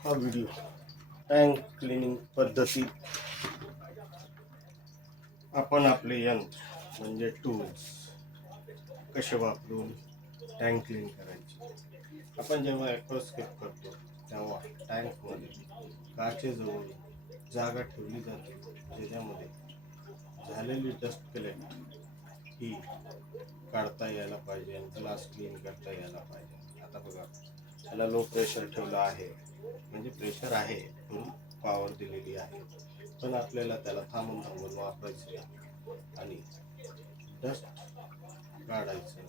हा video tank cleaning पद्धती आपण आपले यंत्र म्हणजे टूल्स कसे वापरून टँक क्लीन करायचे। आपण जेव्हा ॲक्वास्केप करतो तेव्हा टँकमध्ये काचेजवळ जागा ठेवली जाते ज्याच्यामध्ये झालेली डस्ट कलेक्ट ही काढता यायला पाहिजे आणि ग्लास क्लीन करता यायला पाहिजे। आता बघा, त्याला लो प्रेशर ठेवलं आहे म्हणजे प्रेशर आहे, पण पॉवर दिलेली आहे, पण आपल्याला त्याला थांबून थांबून वापरायचं आहे आणि डस्ट काढायचं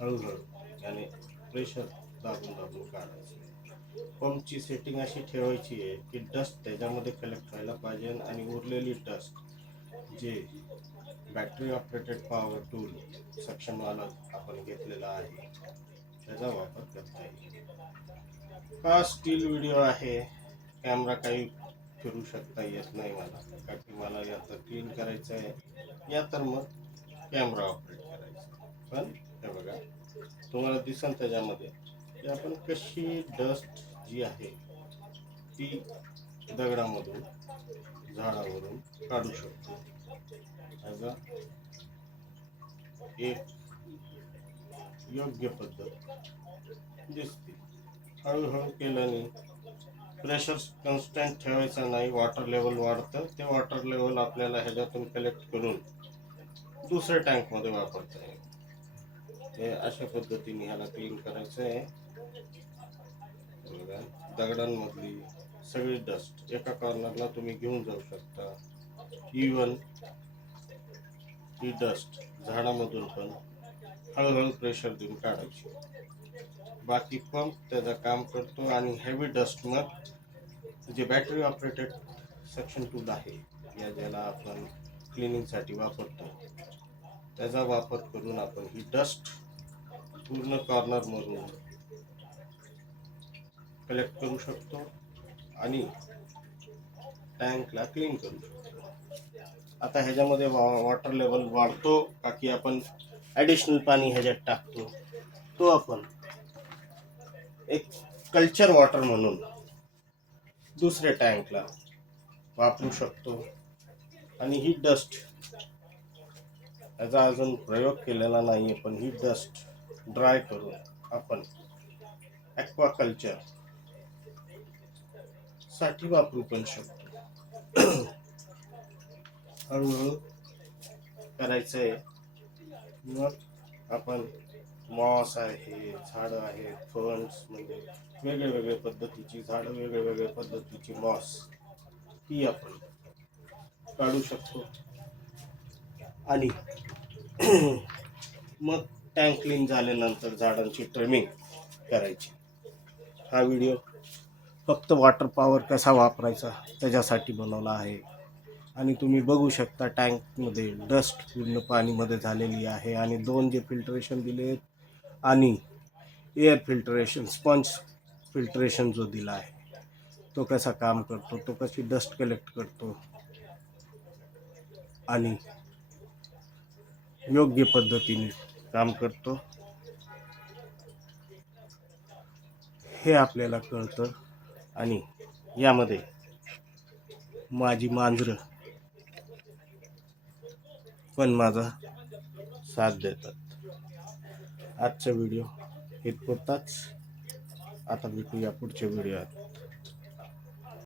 हळूहळू, याने प्रेशर दाबून दाबून काढायचं। पंपची सेटिंग अशी ठेवायची आहे की डस्ट त्याच्यामध्ये कलेक्ट व्हायला पाहिजे आणि उरलेली डस्ट जे बॅटरी ऑपरेटेड पॉवर टूल सक्शनवाला आपण घेतलेला आहे त्याचा वापर करता येईल। हा स्टील व्हिडिओ आहे, कॅमेरा काही फिरू शकता येत नाही मला, कारण की मला यात क्लीन करायचं आहे या तर मग कॅमेरा ऑपरेट करायचा। पण हे बघा, तुम्हाला दिसेल त्याच्यामध्ये की आपण कशी डस्ट जी आहे ती दगडामधून झाडावरून काढू शकतो। त्याचा एक योग्य पद्धत दिसते। हळूहळू केल्याने प्रेशर कॉन्स्टंट ठेवायचा नाही, वॉटर लेवल वाढतं, ते वॉटर लेवल आपल्याला ह्याच्यातून कलेक्ट करून दुसऱ्या टँकमध्ये वापरता येईल। हे अशा पद्धतीने ह्याला क्लीन करायचं आहे। बघा, दगडांमधली सगळी डस्ट एका कॉर्नरला तुम्ही घेऊन जाऊ शकता। इवन ही डस्ट झाडामधून पण हळूहळू प्रेशर देऊन काढायची। बाकी पंप त्याचं काम करतो आणि हेवी डस्ट मग जे बॅटरी ऑपरेटेड सक्शन टूल आहे या ज्याला आपण क्लिनिंगसाठी वापरतो त्याचा वापर करून आपण ही डस्ट पूर्ण कॉर्नरमधून कलेक्ट करू शकतो आणि टँकला क्लीन करू शकतो। आता ह्याच्यामध्ये वॉटर लेवल वाढतो का की आपण ॲडिशनल पाणी ह्याच्यात टाकतो, तो आपण एक कल्चर वॉटर म्हणून दुसऱ्या टँकला वापरू शकतो। आणि ही डस्ट, याचा अजून प्रयोग केलेला नाही आहे, पण ही डस्ट ड्राय करून आपण ॲक्वाकल्चर साठी वापरू पण शकतो। हळूहळू करायचं आहे। मग आपण मॉस आहे, झाडं आहेत, फर्न्स म्हणजे वेगळे वेगळे पद्धतीची झाडं, वेगळे वेगळे पद्धतीची मॉस ही आपण काढू शकतो आणि मग टँक क्लीन झाल्यानंतर झाडांची ट्रिमिंग करायची। हा व्हिडिओ फक्त वॉटर पॉवर कसा वापरायचा त्याच्यासाठी बनवला आहे आणि तुम्ही बघू शकता टँकमध्ये डस्ट पूर्ण पाणीमध्ये झालेली आहे आणि दोन जे फिल्ट्रेशन दिले आणि एअर फिल्ट्रेशन स्पंज फिल्ट्रेशन जो दिला आहे तो कसा काम करतो, तो कशी डस्ट कलेक्ट करतो आणि योग्य पद्धतीने काम करतो हे आपल्याला कळतं। आणि यामध्ये माझी मांजरं पण माझा साथ देतात। आजचा व्हिडिओ इथपुरताच, आता भेटूया पुढच्या व्हिडिओत।